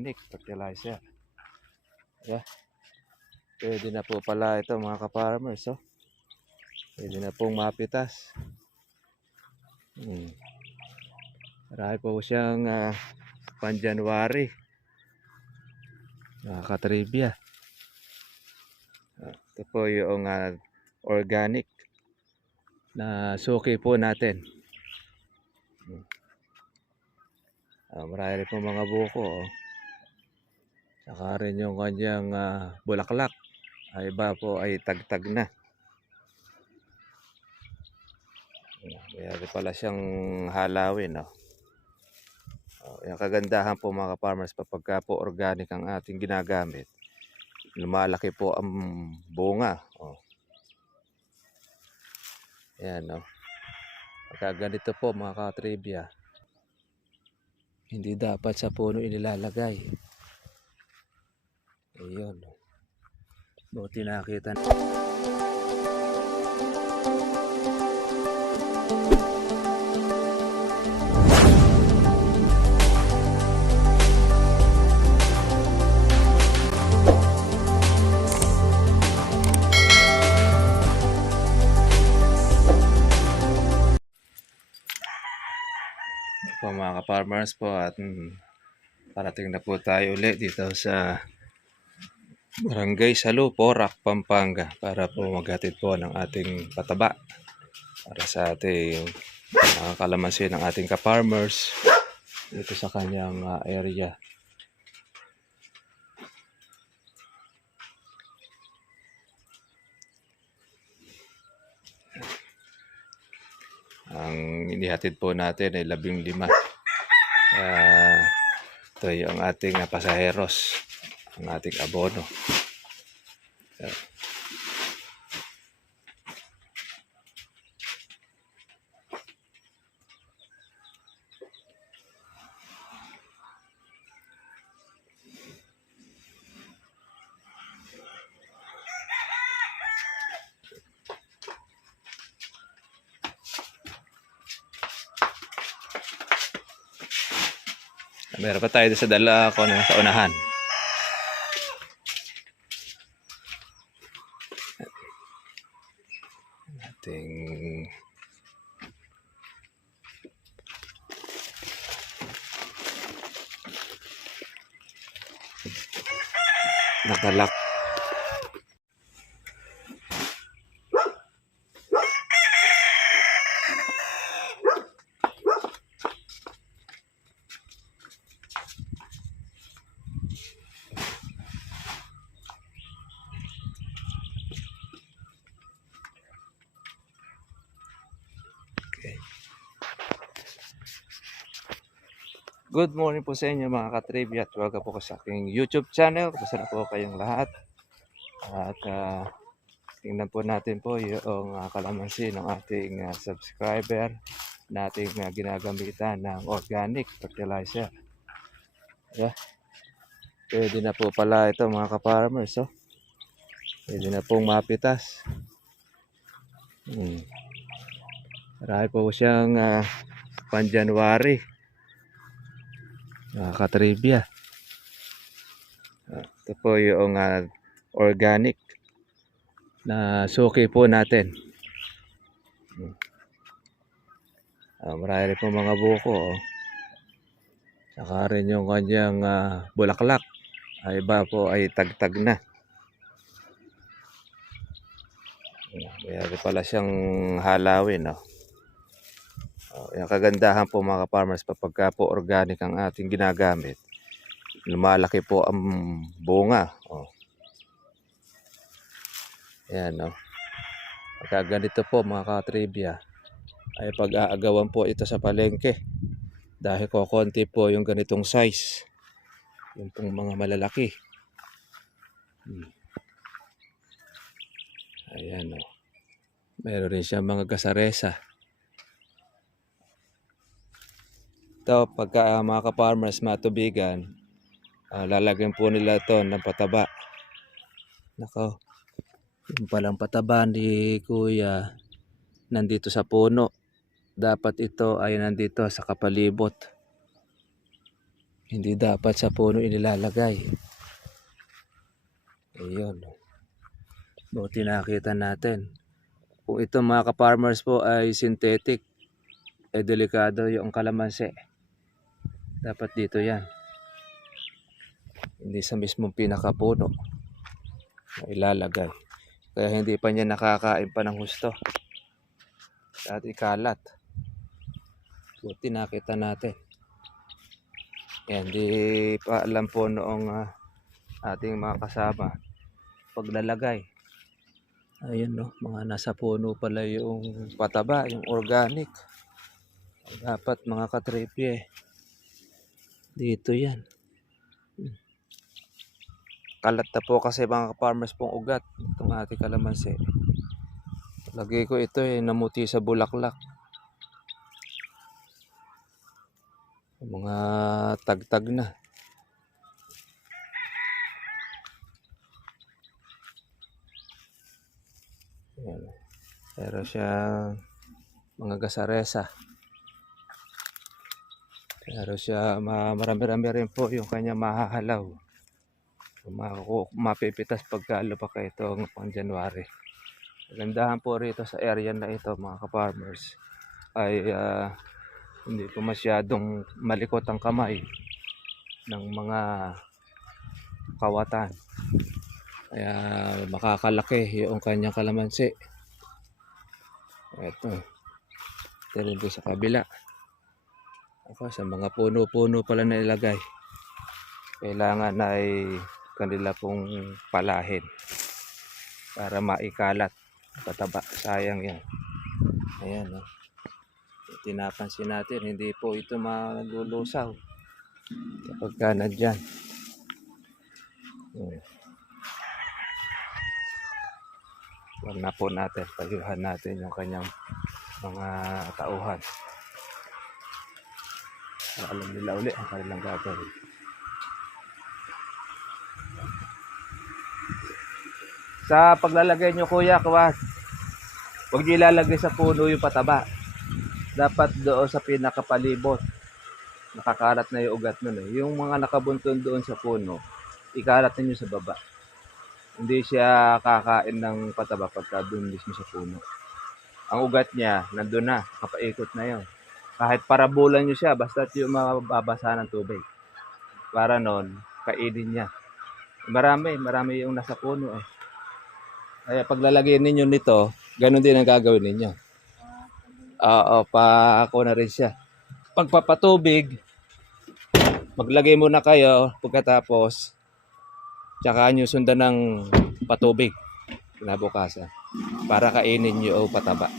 organic fertilizer. Yeah. Pwede na po pala ito mga ka-farmers. Oh. Pwede na pong mapitas. Marami po siyang pan-January. Nakatrivia. Ito po yung organic na suki po natin. Marami po mga buko. Oh. Saka rin yung kanyang bulaklak. Ay iba po ay tagtag na. Mayroon pala siyang halawin. Oh. Yung kagandahan po mga farmers kapag po organic ang ating ginagamit. Lumalaki po ang bunga. Oh. Ayan. Oh. Pagka ganito po mga ka-trivia, hindi dapat sa puno inilalagay. Ayun. Buti nakita. Po mga ka-farmers po at parating na po tayo ulit dito sa Barangay Salu, Porac, Pampanga para po maghatid po ng ating pataba para sa ating kalamansi ng ating ka-farmers dito sa kanyang area. Ang inihatid po natin ay 15. Ito yung ating pasaheros, ang ating abono. Meron pa tayo sa dala ko na sa unahan. Ating nakalak. Good morning po sa inyo mga ka-trivia at welcome po sa aking YouTube channel. Kumusta na po kayong lahat? At tingnan po natin po yung kalamansi ng ating subscriber na ating ginagamitan ng organic fertilizer. Yeah. Pwede na po pala ito mga ka-farmers. Oh. Pwede na pong mapitas. Marami po siyang pan-January. Nakatrivia. Ito po yung organic na suki po natin. Marami po mga buko. Oh. Saka rin yung kanyang bulaklak. Ay iba po ay tagtag na. Mayroon pala siyang halawin. Oh. Yung kagandahan po mga farmers kapag po organic ang ating ginagamit. Lumalaki po ang bunga. Oh. Ayan. Oh. Pagka ganito po mga ka-trivia, ay pag-aagawan po ito sa palengke. Dahil kokonti po yung ganitong size. Yung pong mga malalaki. Ayan. Oh. Meron rin siya mga gasaresa. Ito, pagka mga ka-farmers matubigan, lalagyan po nila ito ng pataba. Nako, yung palang pataba ni Kuya nandito sa puno. Dapat ito ay nandito sa kapalibot. Hindi dapat sa puno inilalagay. Ayun. Buti nakita natin. Kung ito mga ka-farmers po ay synthetic, delikado yung kalamansi. Dapat dito yan. Hindi sa mismong pinakapuno na ilalagay. Kaya hindi pa niya nakakain pa ng husto. At ikalat. Buti nakita natin. Yan, di pa alam po noong ating mga kasama paglalagay. Ayun no, mga nasa puno pala yung pataba, yung organic. Dapat mga katrepye, dito yan. Kalat na po kasi mga farmers pong ugat itong ating kalamansi. Lagay ko ito namuti sa bulaklak. Mga tagtag na. Ayan. Pero siya mga gasaresa. Pero siya marami-rami rin po yung kanya mahahalaw. Mapipitas pagka pa itong pang January. Gandahan po rito sa area na ito mga ka-farmers ay hindi po masyadong malikot ang kamay ng mga kawatan. Kaya makakalaki yung kanyang kalamansi. Ito. Ito rin po sa kabila. Ako, sa mga puno-puno pala na ilagay. Kailangan ay kanila pong palahin para maikalat. Pataba. Sayang yan. Ayan. Oh. Tinapansin natin, hindi po ito malulusaw kapag ka nandyan. Huwag na po natin, payuhan natin yung kanyang mga tauhan. Alam nila uli ang kanilang gagawin. Sa paglalagay nyo kuya, kawas, huwag nyo ilalagay sa puno yung pataba. Dapat doon sa pinakapalibot. Nakakarat na yung ugat nun. Yung mga nakabunton doon sa puno, ikalat ninyo sa baba. Hindi siya kakain ng pataba pagka doon mismo sa puno. Ang ugat niya, nandun na, kapaikot na yon. Kahit parabulan nyo siya, basta yung mababasa ng tubig. Para nun, kainin niya. Marami yung nasa puno eh. Kaya paglalagay ninyo nito, ganun din ang gagawin ninyo. Oo, pa ako na rin siya. Pagpapatubig, maglagay muna kayo pagkatapos, tsaka nyo sundan ng patubig kinabukasan para kainin nyo o pataba.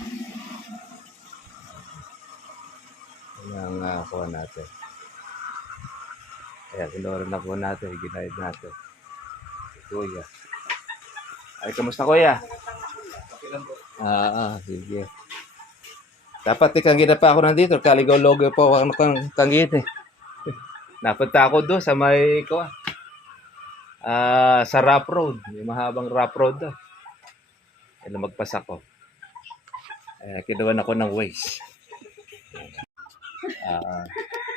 Yan ang kuha natin. Ayan, sinura na po natin, ginayad natin. Kuya. Ay, kamusta kuya? Okay lang po. Sige. Dapat ikangin pa ako nandito. Kaligaw-logo po ako kangin eh. Napunta ako doon sa may sa rough road. May mahabang rough road doon. Kaya magpas ako. Kinuwan ako ng Waze.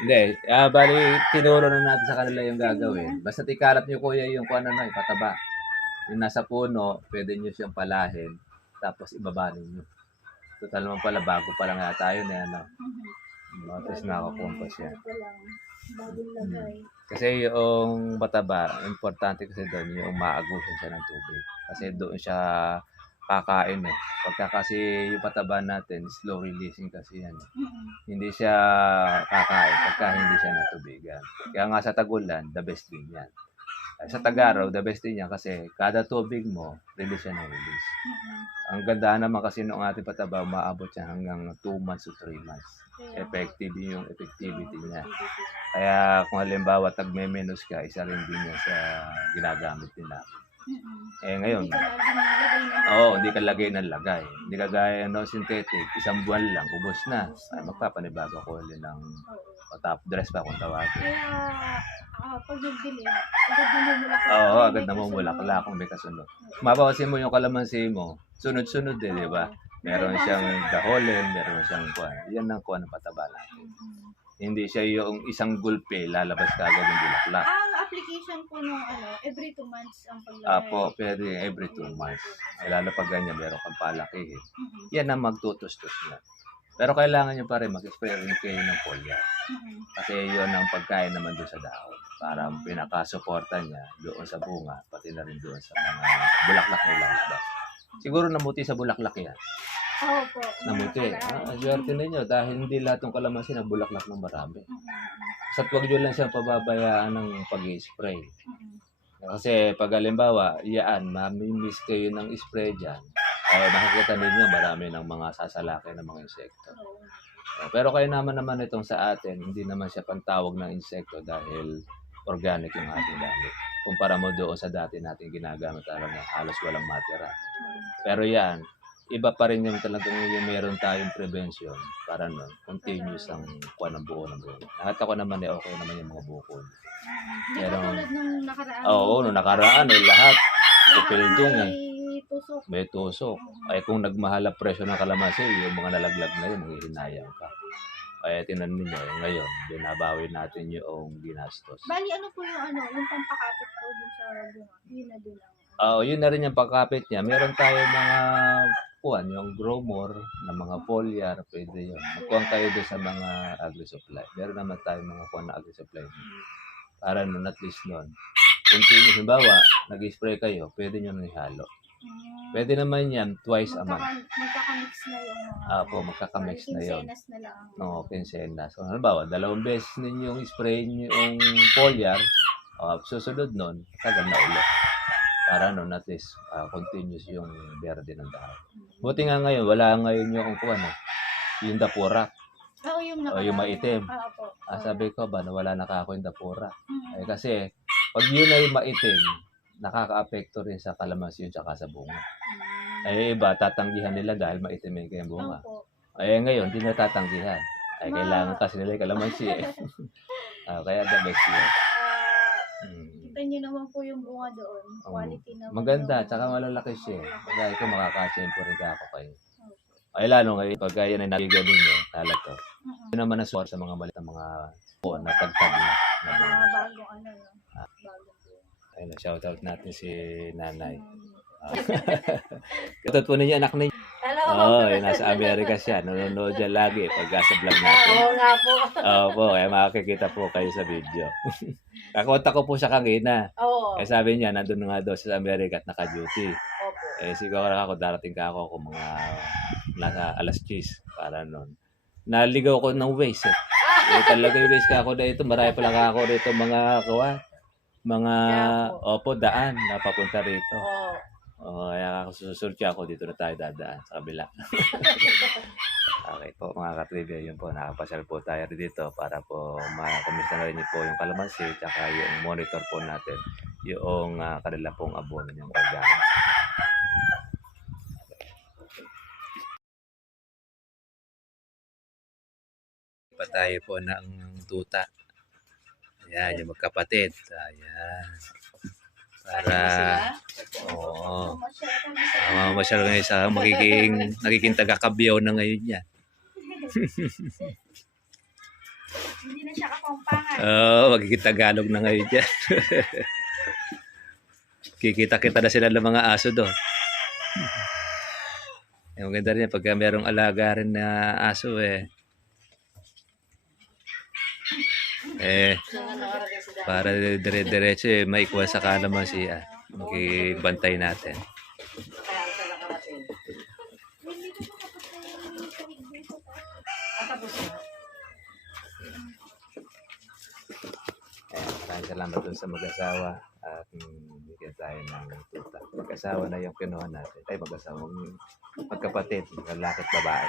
Hindi. Bali, tinuro na natin sa kanila yung gagawin. Basta ikalat nyo kuya yung pataba. Yung nasa puno, pwede nyo siyang palahin. Tapos ibaba ninyo. Total naman pala, bago pa lang nga tayo na ano. Tapos nakakumpas yan. Kasi yung pataba, importante kasi doon yung maagusan siya ng tubig. Kasi doon siya kakain eh. Pagka kasi yung pataba natin, slow releasing kasi yan. Hindi siya kakain pagka hindi siya natubigan. Kaya nga sa tagulan, the best din yan. Sa Tagaraw, the best din yan kasi kada tubig mo, release siya ng release. Ang ganda naman kasi nung ating pataba, maabot siya hanggang 2 months to 3 months. Effective yung effectivity niya. Kaya kung halimbawa tagme-menus ka, isa rin din yan sa ginagamit din natin. Ngayon, hindi ka lagay ng lagay. Hindi ka gaya synthetic, isang buwan lang, ubos na. Ay, magpapanibago ko ulit ng top dress pa kung tawagin. Kaya pag nagdilim, agad namumulaklak kung may kasunod. Mapapansin mo yung kalamansi mo, sunod-sunod di ba? Meron siyang daholen, meron siyang kuwan. Yan ang kuwan ng pataba natin. Hindi siya yung isang gulpe, lalabas ka agad yung bulaklak. Ang application po nung every 2 months ang paglagay. Apo, pwede every 2 months. Ay, lalo pag ganyan, meron kang palakihin. Yan ang magtutustos na. Pero kailangan nyo pa rin mag-spray rin kayo ng foliar. Kasi yun ang pagkain naman doon sa dahon. Para ang pinakasuporta niya doon sa bunga, pati na rin doon sa mga bulaklak na ilalabas. Siguro namuti sa bulaklak yan. Oo po. Namuti. Swerte ninyo dahil hindi lahat ng kalamansi na bulaklak ng marami. Sa huwag nyo lang siyang pababayaan ng pag-i-spray. Kasi pag halimbawa, yan, mamimiss kayo ng spray dyan, ay makikita ninyo marami ng mga sasalaki ng mga insekto. Pero kayo naman itong sa atin, hindi naman siya pantawag ng insekto dahil organic yung ating gamit. Kumpara mo doon sa dati natin ginagamit, talaga halos walang matira. Pero yan, iba pa rin yung talagang yung meron tayong prevention para nun, continuous ang kuha ng buo ng buo. Lahat ako naman okay naman yung mga bukol. Hindi katulad nung nakaraan. Oo, nung nakaraan lahat. Pupildong May tusok. May tusok. Ay kung nagmahal ang presyo ng kalamansi, yung mga nalaglag na yun, nangihinayang ka. Kaya tinan ninyo, ngayon, binabawi natin yung ginastos. Bali, ano po yung yung pampakapit po dun sa bunga? Yun na dun lang. Yun na rin yung pagkapit niya. Meron tayo mga yung grow more na mga foliar, pwede yun. Magkuhan kayo doon sa mga agri-supply. Meron naman tayo mga kuhan na agri-supply. Para nun, at least nun. Continuous, halimbawa, nag-spray kayo, pwede nyo nang ihalo. Pwede naman yan twice a month. Magkakamix na yung mga... magkakamix na yun. Quincenas na lang. No, quincenas. So, halimbawa, 2 beses ninyong spray yung foliar, susunod nun, tagal na ulit. Para nun, at least, continuous yung verde ng dahon. Buti nga ngayon, wala ngayon yung yung dapura. Oo, yung O yung maitim. po. Sabi ko ba, wala na ako yung dapura. Kasi, pag yun ay maitim, nakaka-apekto rin sa kalamansi yun tsaka sa bunga. Iba, tatanggihan nila dahil maitim yung bunga. Ngayon, hindi na tatanggihan. Kailangan kasi nila yung kalamansi kaya the best yun. Kita nyo naman po yung bunga doon. Quality naman. Maganda, tsaka malalaki siya. Kaya ikaw makakachempo rin ako kayo. Lalo ngayon, pag yan ay nabigyan ninyo, talaga. Yun naman ang suwar sa mga malit na mga na tagtag na. Bagong Ayun, shoutout natin si Nanay. Katulad po ninyo, anak ninyo. Hello. Nasa Amerika siya. Nanonood dyan lagi pag sa vlog natin. Oo nga po. Opo, kaya makikita po kayo sa video. Kakontak ko po siya kanina. Oo. Sabi niya, nandun nga daw sa Amerika at naka-duty. Opo. Siguro ako, darating ka ako kung mga nasa alas 10 para nun. Naligaw ko ng Waze talaga yung Waze ka ako na ito. Marami pala ako rito daan na papunta rito. Kaya susunod ako dito na tayo dadaan sa kabila. Okay po mga ka-trivia, yun po, nakapasyal po tayo dito para po makamista na rin po yung kalamansi tsaka yung monitor po natin yung kanila pong abono yung organic. Pa tayo po ng tuta. Ayan, yung magkapatid. Ayan. Para, masyal ngayon sa nagiging taga-kabyaw na ngayon yan. Hindi na siya kapampangan. Magiging Tagalog na ngayon yan. Kikita-kita na sila ng mga aso doon. Maganda rin pagka merong alaga rin na aso para dire-diretso maikuha sa kalamansi makibantay natin. Maraming salamat dun sa mag-asawa at bigyan tayo ng tuta. Mag-asawa na yung kinuha natin. Mag-asawang magkapatid, lalaki at babae.